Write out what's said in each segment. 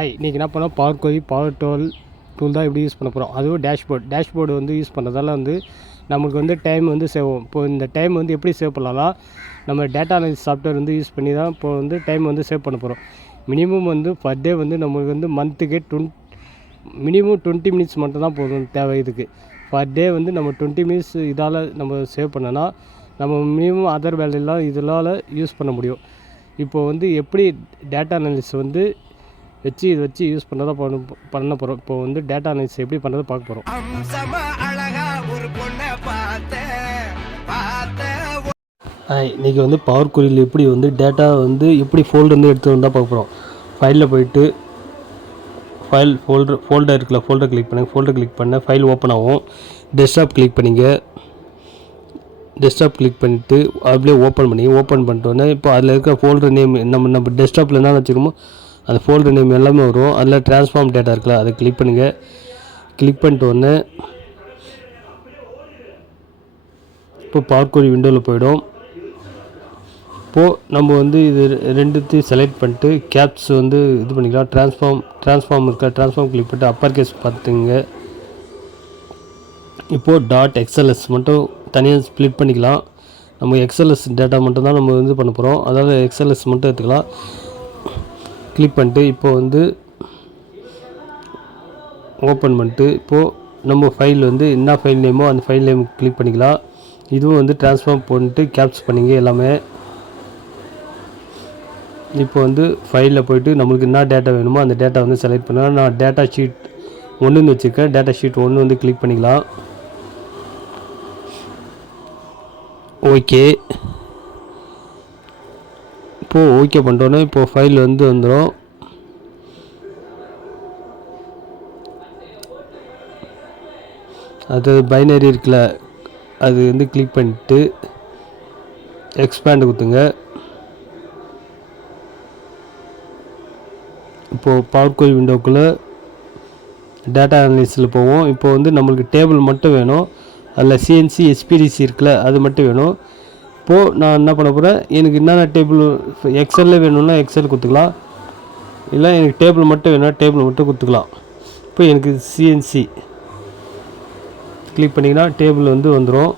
இன்றைக்கி என்ன பண்ணோம், பவர் கொரி பவர் டூல் தான் எப்படி யூஸ் பண்ண போகிறோம். அதுவும் டேஷ்போர்டு வந்து யூஸ் பண்ணுறதால வந்து நம்மளுக்கு வந்து டைம் வந்து சேவ் ஆகும். இப்போ இந்த டைம் வந்து எப்படி சேவ் பண்ணலாம்னா, நம்ம டேட்டா அனலிசிஸ் சாஃப்ட்வேர் வந்து யூஸ் பண்ணி தான் இப்போ வந்து டைம் வந்து சேவ் பண்ண போகிறோம். மினிமம் வந்து பர் டே வந்து நம்மளுக்கு வந்து மந்த்துக்கே மினிமம் 20 மினிட்ஸ் மட்டும் தான் போதும் தேவை. இதுக்கு பர் டே வந்து நம்ம 20 மினிட்ஸ் இதால் நம்ம சேவ் பண்ணோன்னா நம்ம மினிமம் அதர் வேலையெல்லாம் இதனால் யூஸ் பண்ண முடியும். இப்போது வந்து எப்படி டேட்டா அனலிசிஸ் வந்து வச்சு யூஸ் பண்ணதான் பண்ண போகிறோம். இப்போ வந்து டேட்டா அனலிசிஸ் எப்படி பண்ணுறது பார்க்க போகிறோம். இன்றைக்கி வந்து பவர் கொரியில் எப்படி வந்து டேட்டா வந்து எப்படி ஃபோல்டர் வந்து எடுத்து வந்தால் பார்க்க போகிறோம். ஃபைலில் போயிட்டு ஃபோல்டர் இருக்குல்ல, ஃபோல்டர் கிளிக் பண்ண ஃபைல் ஓப்பன் ஆகும். டெஸ்க்டாப் கிளிக் பண்ணிவிட்டு அப்படியே ஓப்பன் பண்ணிட்டோன்னே இப்போ அதில் இருக்க ஃபோல்டர் நேம் நம்ம டெஸ்க்டாப்பில் என்ன வச்சுக்கோமோ அந்த ஃபோல்டர் நேம் எல்லாமே வரும். அதில் ட்ரான்ஸ்ஃபார்ம் டேட்டா இருக்குல்ல, அதை கிளிக் பண்ணிட்டோன்னே இப்போ பவர் கொரி விண்டோவில் போயிடும். இப்போது நம்ம வந்து இது ரெண்டுத்தையும் செலக்ட் பண்ணிட்டு கேப்ஸ் வந்து இது பண்ணிக்கலாம். ட்ரான்ஸ்ஃபார்ம் கிளிக் பண்ணிட்டு அப்பர் கேஸ் பார்த்துங்க. இப்போது .xls மட்டும் தனியாக ஸ்ப்ளிட் பண்ணிக்கலாம். நம்ம XLS டேட்டா மட்டும் தான் நம்ம வந்து பண்ண போகிறோம். அதாவது XLS மட்டும் எடுத்துக்கலாம். கிளிக் பண்ணிட்டு இப்போது வந்து ஓப்பன் பண்ணிட்டு இப்போது நம்ம ஃபைல் வந்து என்ன ஃபைல் நேமோ அந்த ஃபைல் நேம் கிளிக் பண்ணிக்கலாம். இதுவும் வந்து ட்ரான்ஸ்ஃபார்ம் பண்ணிட்டு கேப்ஸ் பண்ணிங்க எல்லாமே. இப்போ வந்து ஃபைலில் போய்ட்டு நம்மளுக்கு என்ன டேட்டா வேணுமோ அந்த டேட்டா வந்து செலக்ட் பண்ணலாம். நான் டேட்டா ஷீட் 1ன்னு வச்சுருக்கேன். டேட்டா ஷீட் 1 வந்து கிளிக் பண்ணிக்கலாம். ஓகே. இப்போது ஓகே பண்ணிட்டோன்னே இப்போது ஃபைல் வந்து வந்துடும். அது பைனரி இருக்குல்ல, அது வந்து கிளிக் பண்ணிட்டு எக்ஸ்பேண்ட் கொடுத்துங்க. இப்போது பவர் கொரி விண்டோக்குள்ளே டேட்டா அனலிசிஸில் போவோம். இப்போ வந்து நம்மளுக்கு டேபிள் மட்டும் வேணும். அதில் CNC SPDC இருக்குல்ல, அது மட்டும் வேணும். இப்போது நான் என்ன பண்ண போகிறேன், எனக்கு என்னென்ன டேபிள் எக்ஸலில் வேணும்னா எக்ஸல் கொடுத்துக்கலாம். இல்லை எனக்கு டேபிள் மட்டும் வேணும்னா டேபிள் மட்டும் கொடுத்துக்கலாம். இப்போ எனக்கு CNC கிளிக் பண்ணிங்கன்னா டேபிள் வந்து வந்துடும்.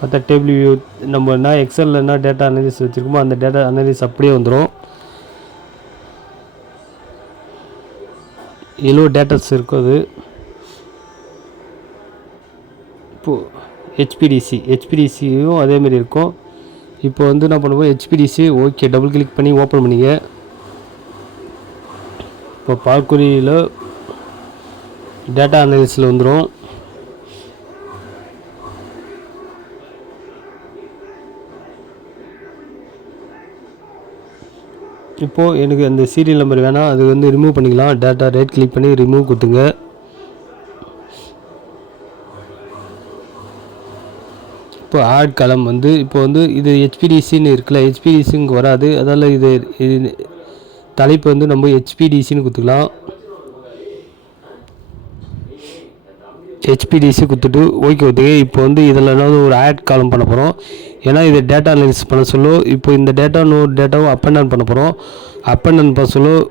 மற்ற டேபிள் வியூ நம்ம என்ன எக்ஸலில் என்ன டேட்டா அனலிசிஸ் வச்சுருக்கோமோ அந்த டேட்டா அனலிசிஸ் அப்படியே வந்துடும். எவ்வளோ டேட்டாஸ் இருக்குது. இப்போது HPDCயும் அதேமாரி இருக்கும். இப்போ வந்து என்ன பண்ணுவோம், HPDC ஓகே டபுள் கிளிக் பண்ணி ஓப்பன் பண்ணிங்க. இப்போ பவர் கொரியில் டேட்டா அனலிசிஸில் வந்துடும். இப்போது எனக்கு அந்த சீரியல் நம்பர் வேணாம், அது வந்து ரிமூவ் பண்ணிக்கலாம். டேட்டா ரைட் கிளிக் பண்ணி ரிமூவ் கொடுத்துங்க. இப்போ ஆட் காலம் வந்து இப்போ வந்து இது HPDCன்னு இருக்குல்ல, HPDCங்க வராது. அதால் இது தலைப்பு வந்து நம்ம HPDCன்னு கொடுத்துக்கலாம். HPDC கொடுத்துட்டு ஓகே கொடுத்துங்க. இப்போ வந்து இதில் ஏதாவது ஒரு ஆட் காலம் பண்ண போகிறோம். ஏன்னா இது டேட்டா அனலிசிஸ் பண்ண சொல்லும். இப்போ இந்த டேட்டாவும் அப் அண்ட் டவுன் பண்ண போகிறோம். அப் அண்ட் டவுன் பண்ண சொல்லும்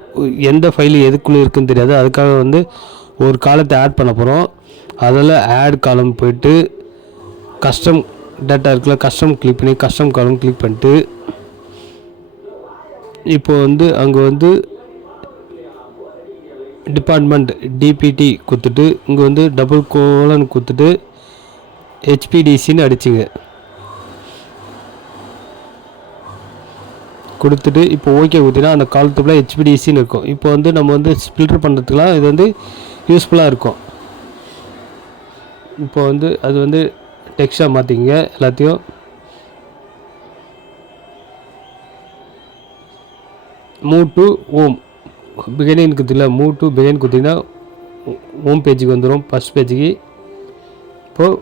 எந்த ஃபைலு எதுக்குள்ளே இருக்குன்னு தெரியாது. அதுக்காக வந்து ஒரு காலத்தை ஆட் பண்ண போகிறோம். அதில் ஆட் காலம் போய்ட்டு கஸ்டம் டேட்டா இருக்குல்ல, கஸ்டம் கிளிக் பண்ணி கஸ்டம் காலம் கிளிக் பண்ணிட்டு இப்போ வந்து அங்கே வந்து டிபார்ட்மெண்ட் DPT கொடுத்துட்டு இங்கே வந்து டபுள் கோலன் கொடுத்துட்டு HPDCன்னு அடிச்சுங்க. கொடுத்துட்டு இப்போ ஓகே கொடுத்தீங்கன்னா அந்த காலத்துக்குள்ளே HPDCன்னு இருக்கும். இப்போ வந்து நம்ம வந்து ஃபில்டர் பண்ணுறதுக்குலாம் இது வந்து யூஸ்ஃபுல்லாக இருக்கும். இப்போ வந்து அது வந்து டெக்ஸ்டாக மாற்றிங்க எல்லாத்தையும். மூவ் டு ஹோம் பிகினிங் கொடுத்திங்களா, மூவ் டு பிகின் கொடுத்திங்கன்னா ஹோம் பேஜுக்கு வந்துடும், ஃபஸ்ட் பேஜுக்கு. இப்போது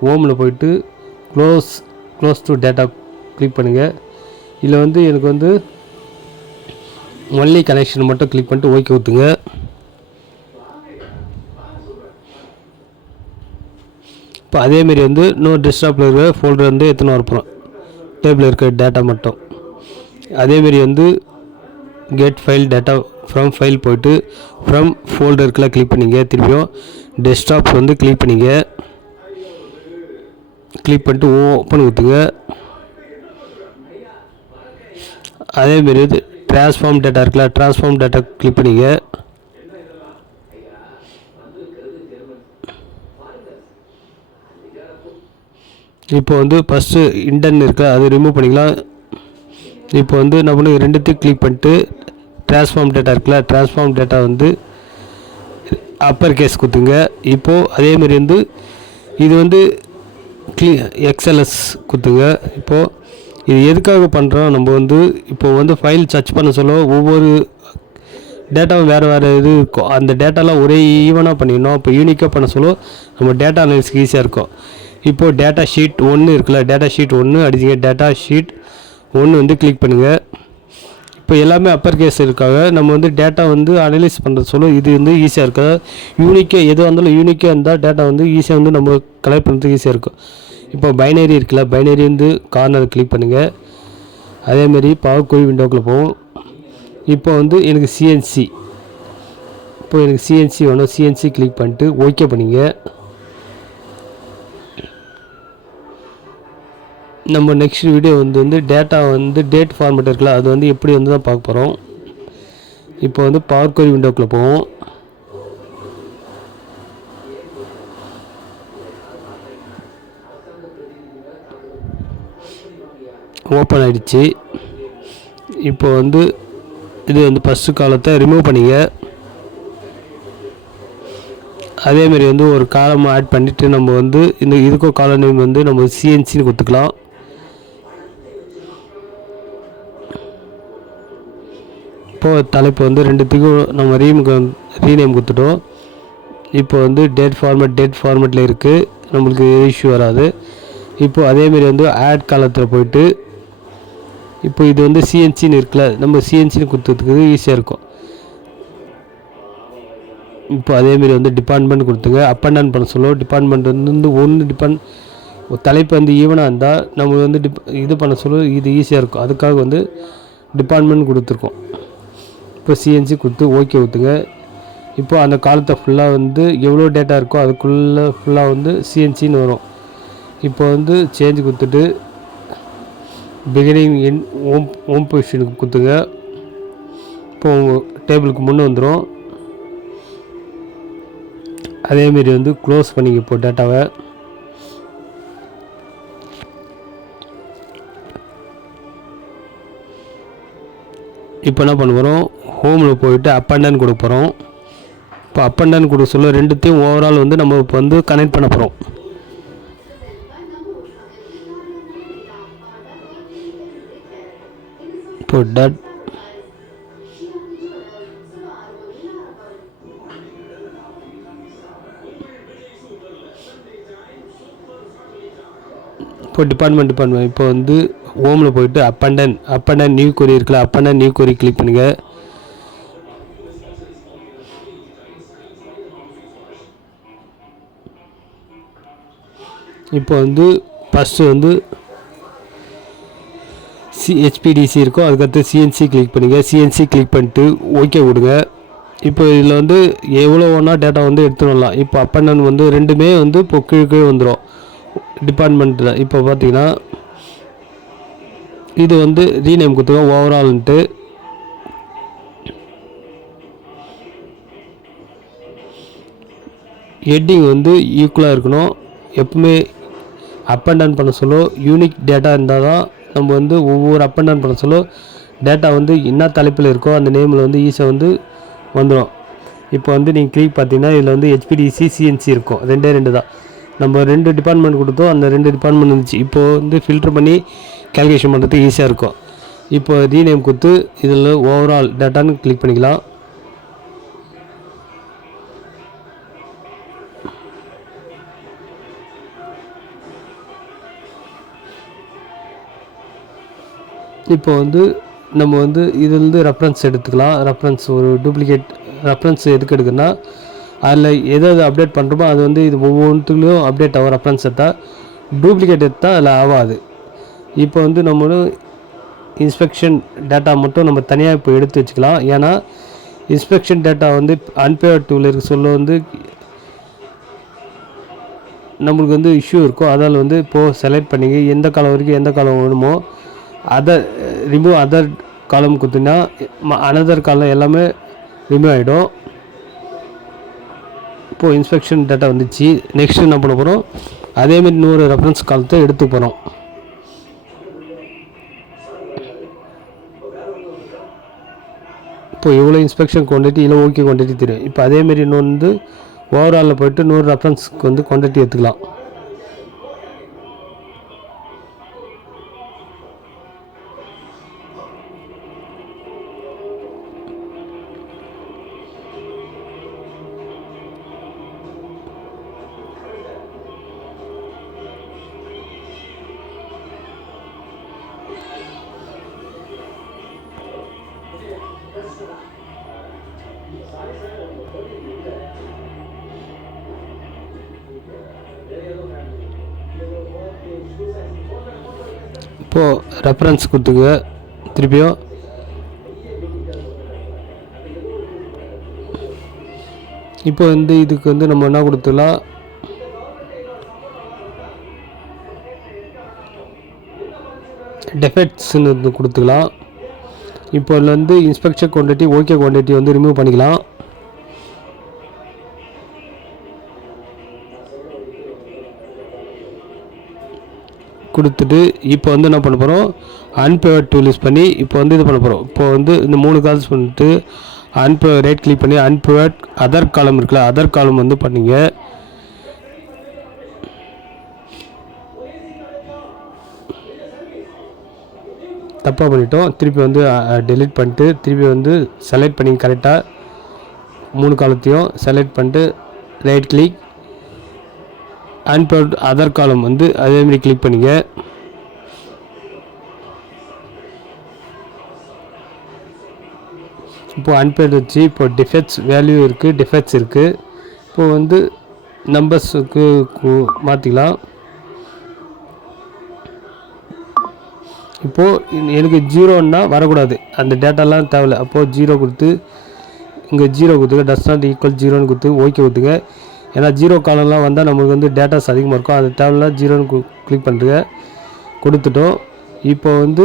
ஹோமில் போய்ட்டு க்ளோஸ் டு டேட்டா கிளிக் பண்ணுங்கள். இதில் வந்து எனக்கு வந்து ஒன்லி கனெக்ஷன் மட்டும் கிளிக் பண்ணிட்டு ஓகே ஊற்றுங்க. இப்போ அதேமாரி வந்து இன்னொரு டெஸ்க்டாப்பில் இருக்கிற ஃபோல்டர் வந்து எத்தனை வரப்போகிறோம், டேபிளில் இருக்கிற டேட்டா மட்டும். அதேமாரி வந்து get file data from file போய்ட்டு ஃப்ரம் ஃபோல்டருக்குலாம் கிளிக் பண்ணிங்க. திரும்பியும் டெஸ்க்டாப் வந்து கிளிக் பண்ணிங்க. கிளிக் பண்ணிட்டு ஓப்பன் கொடுத்துங்க. அதேமாரி வந்து ட்ரான்ஸ்ஃபார்ம் டேட்டா இருக்குல்ல, ட்ரான்ஸ்ஃபார்ம் டேட்டா கிளிக் பண்ணிங்க. இப்போ வந்து ஃபஸ்ட்டு இண்டன் இருக்குல்ல, அது ரிமூவ் பண்ணிக்கலாம். இப்போ வந்து என்ன பண்ணி ரெண்டுத்தையும் கிளிக் பண்ணிட்டு ட்ரான்ஸ்ஃபார்ம் டேட்டா இருக்குல்ல, ட்ரான்ஸ்ஃபார்ம் டேட்டா வந்து அப்பர் கேஸ் கொடுத்துங்க. இப்போது அதேமாரி வந்து இது வந்து எக்ஸ்எல்எஸ் கொடுத்துங்க. இப்போது இது எதுக்காக பண்ணுறோம், நம்ம வந்து இப்போது வந்து ஃபைல் சர்ச் பண்ண சொல்ல ஒவ்வொரு டேட்டாவும் வேறு இது இருக்கும். அந்த டேட்டாலாம் ஒரே ஈவனாக பண்ணிடணும். இப்போ யூனிக்காக பண்ண சொல்ல நம்ம டேட்டா அனாலிசிஸ்க்கு ஈஸியாக இருக்கும். இப்போது டேட்டா ஷீட் 1 இருக்குல்ல, டேட்டா ஷீட் 1 அடிச்சிங்க. டேட்டா ஷீட் 1 வந்து கிளிக் பண்ணுங்கள். இப்போ எல்லாமே அப்பர் கேஸ் இருக்காங்க. நம்ம வந்து டேட்டா வந்து அனலைஸ் பண்ணுறது சொல்ல இது வந்து ஈஸியாக இருக்காது. யூனிக்காக எதுவாக இருந்தாலும் யூனிக்காக இருந்தால் டேட்டா வந்து ஈஸியாக வந்து நம்ம கலெக்ட் பண்ணுறதுக்கு ஈஸியாக இருக்கும். இப்போ பைனரி இருக்குல்ல, பைனரி வந்து கார்னர் கிளிக் பண்ணுங்கள். அதேமாரி பவர் குவி விண்டோக்குள்ளே போகும். இப்போ வந்து எனக்கு சிஎன்சி, இப்போ எனக்கு சிஎன்சி வேணும். சிஎன்சி கிளிக் பண்ணிட்டு ஓகே பண்ணிங்க. நம்ம நெக்ஸ்ட் வீடியோ வந்து டேட்டா வந்து டேட் ஃபார்மேட் இருக்குல்ல, அது வந்து எப்படி வந்து தான் பார்க்க போகிறோம். இப்போ வந்து பவர் குவி விண்டோக்குள்ளே போவோம். ஓப்பன் ஆகிடுச்சு. இப்போ வந்து இது வந்து ஃபஸ்ட்டு காலத்தை ரிமூவ் பண்ணிங்க. அதேமாரி வந்து ஒரு காலம் ஆட் பண்ணிவிட்டு நம்ம வந்து இந்த இதுக்கோ காலம் நேம் வந்து நம்ம சிஎன்சின்னு கொடுத்துக்கலாம். இப்போது தலைப்பு வந்து ரெண்டுத்துக்கும் நம்ம ரீநேம் கொடுத்துட்டோம். இப்போ வந்து டேட் ஃபார்மேட்டில் இருக்குது, நம்மளுக்கு இஷ்யூ வராது. இப்போது அதேமாரி வந்து ஆட் காலத்தில் போயிட்டு இப்போ இது வந்து சிஎன்சின்னு இருக்குல்ல, நம்ம சிஎன்சின்னு கொடுத்ததுக்கு ஈஸியாக இருக்கும். இப்போ அதேமாரி வந்து டிபார்ட்மெண்ட் கொடுத்துங்க. அப் அண்ட் டவுன் பண்ண சொல்லுவோம். டிபார்ட்மெண்ட் வந்து ஒன்று தலைப்பு வந்து ஈவனாக இருந்தால் நம்ம வந்து இது பண்ண சொல்லுவோம், இது ஈஸியாக இருக்கும். அதுக்காக வந்து டிபார்ட்மெண்ட் கொடுத்துருக்கோம். இப்போ சிஎன்சி கொடுத்து ஓகே ஊற்றுங்க. இப்போ அந்த காலத்தை ஃபுல்லாக வந்து எவ்வளோ டேட்டா இருக்கோ அதுக்குள்ளே ஃபுல்லாக வந்து சிஎன்சின்னு வரும். இப்போ வந்து சேஞ்ச் கொடுத்துட்டு பிகினிங் இன் ஹோம் பொசிஷனுக்கு கொடுத்துங்க. இப்போ டேபிளுக்கு முன்னே வந்துடும். அதேமாரி வந்து க்ளோஸ் பண்ணிங்க இப்போ டேட்டாவை. இப்போ என்ன பண்ண போகிறோம், ஹோமில் போயிட்டு அப் அண்ட் டவுன் கொடுக்க போகிறோம். இப்போ அப் அண்ட் டவுன் கொடுக்க சொல்ல ரெண்டுத்தையும் ஓவரால் வந்து நம்ம இப்போ வந்து கனெக்ட் பண்ண போகிறோம். இப்போ இப்போ டிபார்ட்மெண்ட் இப்போ வந்து ஹோமில் போயிட்டு up and down new query இருக்குல்ல, up and down new query click பண்ணுங்கள். இப்போ வந்து ஃபஸ்ட்டு வந்து ஹெச்பிடிசி இருக்கும், அதுக்கடுத்து சிஎன்சி கிளிக் பண்ணுங்கள். சிஎன்சி கிளிக் பண்ணிட்டு ஓகே கொடுங்க. இப்போ இதில் வந்து எவ்வளோ ஒன்றா டேட்டா வந்து எடுத்துன்னு வரலாம். இப்போ அப் அண்ட் டவுன் வந்து ரெண்டுமே வந்து இப்போ கீழே வந்துடும் டிபார்ட்மெண்ட்டில். இப்போ பார்த்தீங்கன்னா இது வந்து ரீநேம் கொடுத்துருக்கோம் ஓவரால்ன்ட்டு. ஹெட்டிங் வந்து ஈக்குவலாக இருக்கணும். எப்பவுமே அப் அண்ட் டவுன் பண்ண சொல்ல யூனிக் டேட்டா இருந்தால் தான் நம்ம வந்து ஒவ்வொரு அப் அண்ட் டவுன் பண்ண சொல்ல டேட்டா வந்து என்ன தலைப்பில் இருக்கோ அந்த நேமில் வந்து ஈஸியாக வந்து வந்துடும். இப்போ வந்து நீங்கள் கிளிக் பார்த்தீங்கன்னா இதில் வந்து ஹெச்பிடிசி சிஎன்சி இருக்கும், ரெண்டு தான். நம்ம 2 டிபார்ட்மெண்ட் கொடுத்தோம், அந்த 2 டிபார்ட்மெண்ட் இருந்துச்சு. இப்போது வந்து ஃபில்டர் பண்ணி கேல்குலேஷன் பண்ணுறதுக்கு ஈஸியாக இருக்கும். இப்போ ரீநேம் கொடுத்து இதில் ஓவரால் டேட்டான்னு கிளிக் பண்ணிக்கலாம். இப்போ வந்து நம்ம வந்து இதிலேருந்து ரெஃபரன்ஸ் எடுத்துக்கலாம். ரெஃபரன்ஸ் ஒரு டூப்ளிகேட் ரெஃபரன்ஸ் எதுக்கு எடுக்குன்னா அதில் எதாவது அப்டேட் பண்ணுறோமோ அது வந்து இது ஒவ்வொன்றுத்துலேயும் அப்டேட் ஆகும். ரெஃபரன்ஸ் எடுத்தால் டூப்ளிகேட் எடுத்தால் அதில் ஆகாது. இப்போ வந்து நம்ம இன்ஸ்பெக்ஷன் டேட்டா மட்டும் நம்ம தனியாக இப்போ எடுத்து வச்சுக்கலாம். ஏன்னா இன்ஸ்பெக்ஷன் டேட்டா வந்து அன்பேர்ட் டூவில் இருக்க சொல்ல வந்து நம்மளுக்கு வந்து இஷ்யூ இருக்கும். அதால் வந்து இப்போது செலக்ட் பண்ணிங்க எந்த காலம் வரைக்கும் எந்த காலம் வேணுமோ ரிமூவ் அதர் காலம் கொடுத்தீங்கன்னா அனதர் காலம் எல்லாமே ரிமூவ் ஆகிடும். இப்போது இன்ஸ்பெக்ஷன் டேட்டா வந்துச்சு. நெக்ஸ்ட்டு என்ன பண்ண போகிறோம், அதேமாதிரி இன்னொரு ரெஃபரன்ஸ் காலத்தை எடுத்து போகிறோம். இப்போ எவ்வளோ இன்ஸ்பெக்ஷன் குவான்டிட்டி இல்லை ஓகே குவான்டிட்டி தெரியும். இப்போ அதேமாரி இன்னொன்று வந்து ஓவராலில் போய்ட்டு இன்னொரு ரெஃபரன்ஸ்க்கு வந்து குவான்டிட்டி எடுத்துக்கலாம். இப்போது ரெஃபரன்ஸ் கொடுத்துங்க திருப்பியும். இப்போ வந்து இதுக்கு வந்து நம்ம என்ன கொடுத்துக்கலாம், டெஃபெக்ட்ஸ்ன்னு வந்து கொடுத்துக்கலாம். இப்போ இதில் வந்து இன்ஸ்பெக்ஷன் குவான்டிட்டி ஓகே குவான்டிட்டி வந்து ரிமூவ் பண்ணிக்கலாம். கொடுத்துட்டு இப்போ வந்து என்ன பண்ண போகிறோம், அன்பேர்ட் டூல் யூஸ் பண்ணி இப்போ வந்து இது பண்ண போகிறோம். இப்போ வந்து இந்த 3 கால்ஸ் பண்ணிட்டு ரைட் கிளிக் பண்ணி அன்பேர்ட் அதர் காலம் இருக்குல்ல, அதர் காலம் வந்து பண்ணிங்க. தப்பாக பண்ணிட்டோம். திருப்பி வந்து டெலிட் பண்ணிட்டு திருப்பி வந்து செலக்ட் பண்ணி கரெக்டாக 3 காலத்தையும் செலக்ட் பண்ணிட்டு ரைட் கிளிக் அன்பேர்ட் அதர் காலம் வந்து அதேமாதிரி கிளிக் பண்ணிங்க. இப்போது அன்பேர்ட் வச்சு இப்போ டிஃபெக்ட்ஸ் வேல்யூ இருக்குது, டிஃபெக்ட்ஸ் இருக்குது. இப்போது வந்து நம்பர்ஸுக்கு மாற்றிக்கலாம். இப்போது எனக்கு 0ன்னா வரக்கூடாது, அந்த டேட்டாலாம் தேவையில்லை. அப்போது 0 கொடுத்து இங்கே 0 கொடுத்துங்க, டஸ் நாட் ஈக்குவல் 0ன்னு கொடுத்து ஓகே கொடுத்துங்க. ஏன்னா 0 காலம்லாம் வந்தால் நம்மளுக்கு வந்து டேட்டாஸ் அதிகமாக இருக்கும். அது தேவையில்ல 0ன்னு கிளிக் பண்ணுறேங்க, கொடுத்துட்டோம். இப்போ வந்து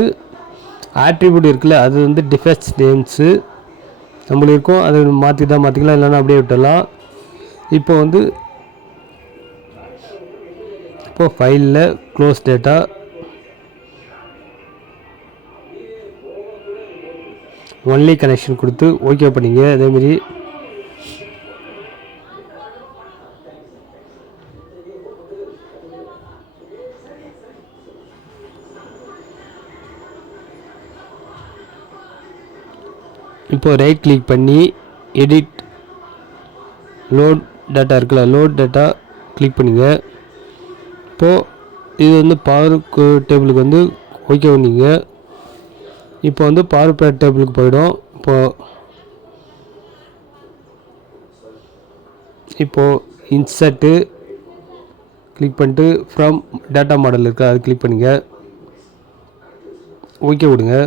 ஆட்ரிபியூட் இருக்குல்ல, அது வந்து டிஃபெக்ட்ஸ் நேம்ஸு நம்மளுக்கு இருக்கும். அது மாற்றிக்கலாம், இல்லைன்னா அப்படியே விட்டுடலாம். இப்போ வந்து இப்போது ஃபைலில் க்ளோஸ் டேட்டா ஒன்லி கனெக்ஷன் கொடுத்து ஓகே பண்ணிங்க. அதேமாரி இப்போ ரைட் கிளிக் பண்ணி எடிட் லோட் டேட்டா இருக்குல்ல, லோட் டேட்டா கிளிக் பண்ணிங்க. இப்போது இது வந்து பவர் டேபிளுக்கு வந்து ஓகே பண்ணிங்க. இப்போ வந்து பவர் பிளாட் டேபிளுக்கு போயிடும். இப்போது இன்சர்ட்டு கிளிக் பண்ணிட்டு ஃப்ரம் டேட்டா மாடல் இருக்குது, அது கிளிக் பண்ணிங்க, ஓகே விடுங்க.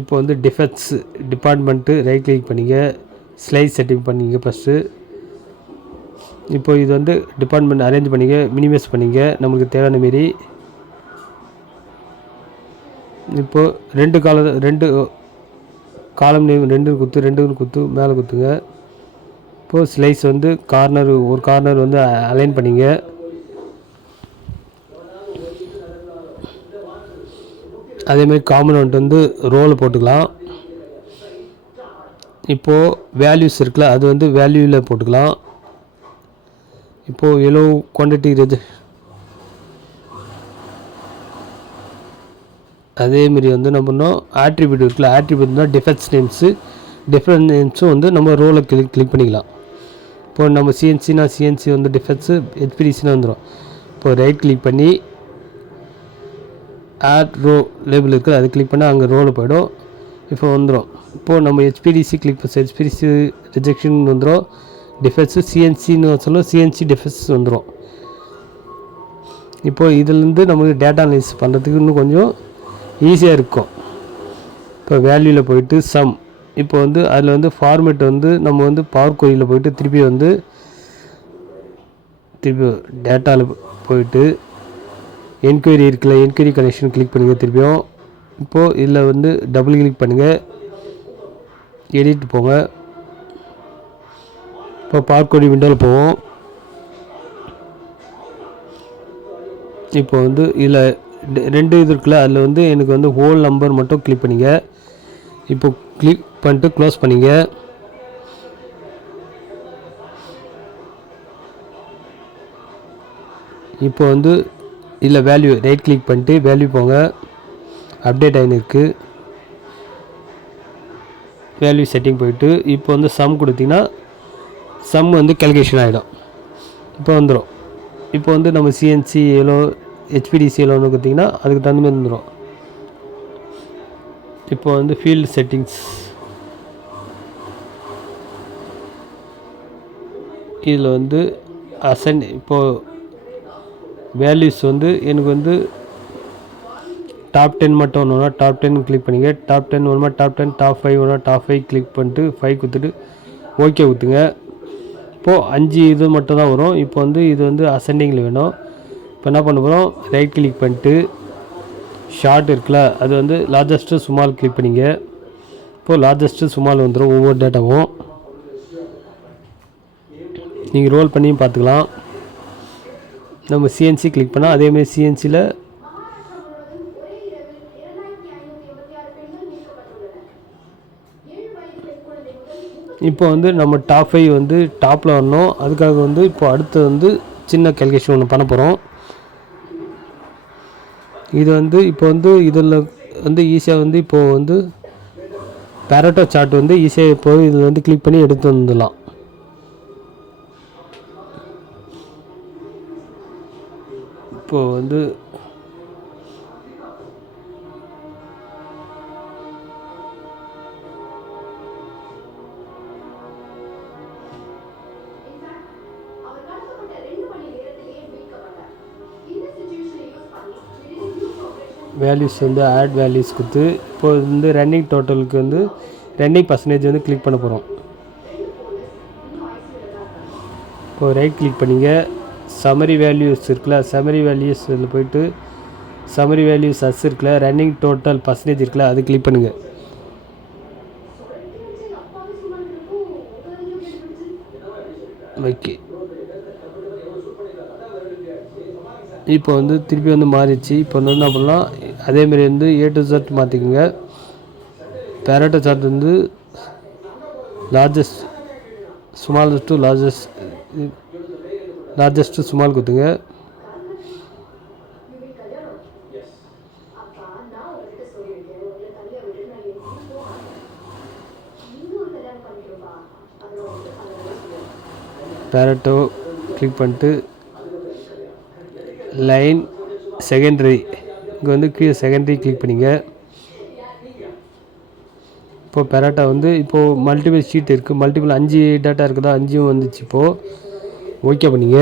இப்போ வந்து டிஃபெக்ட்ஸ் டிபார்ட்மெண்ட்டு ரைட் கிளிக் பண்ணிங்க, ஸ்லைஸ் செட்டிங் பண்ணிங்க ஃபஸ்ட்டு. இப்போ இது வந்து டிபார்ட்மெண்ட் அரேஞ்ச் பண்ணிங்க, மினிமைஸ் பண்ணிங்க நம்மளுக்கு தேவையான மாரி. இப்போது 2 காலம் நேம் 2 குத்து மேலே குத்துங்க. இப்போது ஸ்லைஸ் வந்து ஒரு கார்னர் வந்து அலைன் பண்ணிங்க. அதேமாதிரி காம்பனண்ட் வந்து ரோவில் போட்டுக்கலாம். இப்போது வேல்யூஸ் இருக்குல்ல, அது வந்து வேல்யூவில் போட்டுக்கலாம். இப்போது எவ்வளோ குவான்டிட்டி அதேமாரி வந்து நம்ம பண்ணோம் ஆட்ரிபியூட் இருக்குல்ல, ஆட்ரிபியூட்னா டிஃபெக்ட்ஸ் நேம்ஸு, டிஃப்ரெண்ட் நேம்ஸும் வந்து நம்ம ரோவில் கிளிக் பண்ணிக்கலாம். இப்போ நம்ம சிஎன்சினா சிஎன்சி வந்து டிஃபெக்ட்ஸு, ஹெச்பிடிசினா வந்துடும். இப்போது ரைட் கிளிக் பண்ணி ஆட் ரோ லேபிள் இருக்குது, அது கிளிக் பண்ணால் அங்கே ரோவில் போய்டும். இப்போ வந்துடும். இப்போது நம்ம ஹெச்பிடிசி கிளிக் பண்ண ஹெச்பிடிசி ரிஜெக்ஷன் வந்துடும். டிஃபெக்ட்ஸு சிஎன்சின்னு சொல்லுவோம், சிஎன்சி டிஃபெக்ட்ஸ் வந்துடும். இப்போது இதிலேருந்து நமக்கு டேட்டா அனலைசிஸ் பண்ணுறதுக்கு இன்னும் கொஞ்சம் ஈஸியாக இருக்கும். இப்போ வேல்யூவில் போயிட்டு சம், இப்போ வந்து அதில் வந்து ஃபார்மேட் வந்து நம்ம வந்து பவர் கொரியில் போயிட்டு திருப்பி டேட்டாவில் போயிட்டு என்கொயரி இருக்குல்ல, என்கொயரி கனெக்ஷன் கிளிக் பண்ணுங்கள். திருப்பியும் இப்போது இதில் வந்து டபுள் கிளிக் பண்ணுங்கள், எடிட் போங்க. இப்போ பவர் கொரி விண்டோவில் போவோம். இப்போ வந்து இதில் 2 இது இருக்குல்ல, அதில் வந்து எனக்கு வந்து ஹோல் நம்பர் மட்டும் கிளிக் பண்ணிங்க. இப்போ கிளிக் பண்ணிட்டு க்ளோஸ் பண்ணிங்க. இப்போ வந்து இதில் வேல்யூ ரைட் கிளிக் பண்ணிட்டு வேல்யூ போங்க. அப்டேட் ஆகின்னு இருக்குது. வேல்யூ செட்டிங் போயிட்டு இப்போ வந்து சம் கொடுத்திங்கன்னா சம் வந்து கேல்குலேஷன் ஆகிடும். இப்போ வந்துடும். இப்போ வந்து நம்ம சிஎன்சி எவ்வளோ ஹெச்பிடிசி எவ்வளோன்னு கொடுத்திங்கன்னா அதுக்கு தகுந்த மாதிரி வந்துடும். இப்போ வந்து ஃபீல்டு செட்டிங்ஸ், இதில் வந்து அசைன், இப்போது வேல்யூஸ் வந்து எனக்கு வந்து டாப் 10 மட்டும் ஒன்றுனா டாப் 10 கிளிக் பண்ணிங்க. டாப் 10 ஒன்றுமா டாப் 10, டாப் 5 ஒன்றா டாப் 5 கிளிக் பண்ணிட்டு 5 கொடுத்துட்டு ஓகே கொடுத்துங்க. இப்போது 5 இது மட்டும் தான் வரும். இப்போ வந்து இது வந்து அசெண்டிங்கில் வேணும். இப்போ என்ன பண்ண போகிறோம், ரைட் கிளிக் பண்ணிட்டு ஷார்ட் இருக்குல்ல, அது வந்து லார்ஜஸ்ட்டு ஸ்மால் கிளிக் பண்ணிங்க. இப்போது லார்ஜஸ்ட்டு ஸ்மால் வந்துடும் ஒவ்வொரு டேட்டாவும். நீங்கள் ரோல் பண்ணியும் பார்த்துக்கலாம். நம்ம சிஎன்சி கிளிக் பண்ணால் அதேமாதிரி சிஎன்சியில் இப்போ வந்து நம்ம டாப் 5 வந்து டாப்பில் வரணும். அதுக்காக வந்து இப்போ அடுத்து வந்து சின்ன கேல்குலேஷன் ஒன்று பண்ண போகிறோம். இது வந்து இப்போ வந்து இதில் வந்து ஈஸியாக வந்து இப்போது வந்து பேரட்டோ சார்ட் வந்து ஈஸியாக இப்போ இதில் வந்து கிளிக் பண்ணி எடுத்து வந்துடலாம். இப்போது வந்து வேல்யூஸ் வந்து ஆட் வேல்யூஸ் கொடுத்து இப்போ வந்து ரன்னிங் டோட்டலுக்கு வந்து ரன்னிங் பர்சன்டேஜ் வந்து கிளிக் பண்ண போகிறோம். இப்போ ரைட் கிளிக் பண்ணிங்க. சமரி வேல்யூஸ் இருக்குல்ல, சமரி வேல்யூஸ் இதில் போயிட்டு சமரி வேல்யூஸ் அஸ் இருக்குல்ல, ரன்னிங் டோட்டல் பர்சன்டேஜ் இருக்குல்ல, அது கிளிக் பண்ணுங்கள். ஓகே, இப்போ வந்து திருப்பி வந்து மாறிடுச்சு. இப்போ வந்து என்ன பண்ணலாம், அதேமாரி வந்து A to Z மாற்றிக்கோங்க. பேரட்டோ சார்ட் வந்து largest smallest to largest small கொடுத்துங்க. பேரட்டோ கிளிக் பண்ணிட்டு லைன் செகண்டரி, இங்கே வந்து கீழே செகண்டரி கிளிக் பண்ணிங்க. இப்போது பேரட்டா வந்து இப்போது மல்டிபிள் ஷீட் இருக்குது, மல்டிபிள் 5 டேட்டா இருக்குதா, 5 வந்துச்சு. இப்போது ஓகே பண்ணிங்க.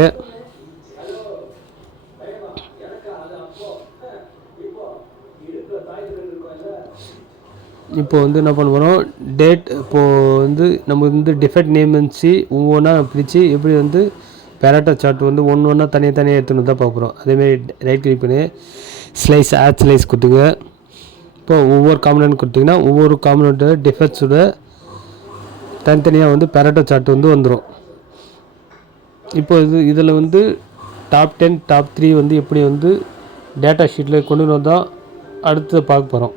இப்போ வந்து என்ன பண்ண போகிறோம், டேட் இப்போது வந்து நம்ம வந்து டிஃபெக்ட் நேம் இருந்துச்சு, ஒவ்வொன்றா பிரித்து எப்படி வந்து பேரட்டோ சார்ட் வந்து ஒன்று தனியாக எடுத்துன்னு தான் பார்க்குறோம். அதேமாதிரி ரைட் கிளிக் பண்ணி ஸ்லைஸ் ஆட் ஸ்லைஸ் கொடுத்துங்க. இப்போ ஒவ்வொரு காம்பனண்ட் கொடுத்திங்கன்னா ஒவ்வொரு காம்பனண்ட்டோட டிஃபெக்ட்ஸோட தனித்தனியாக வந்து பேரட்டோ சார்ட் வந்து வந்துடும். இப்போ இதில் வந்து டாப் 10 டாப் 3 வந்து எப்படி வந்து டேட்டா ஷீட்டில் கொண்டு வந்தால் அடுத்து பார்க்க போகிறோம்.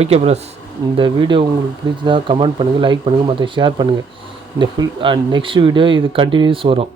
ஓகே ப்ரஸ், இந்த வீடியோ உங்களுக்கு பிடிச்சதா கமெண்ட் பண்ணுங்கள், லைக் பண்ணுங்கள், மற்ற ஷேர் பண்ணுங்கள். இந்த நெக்ஸ்ட் வீடியோ இது கண்டினியூஸ் வரும்.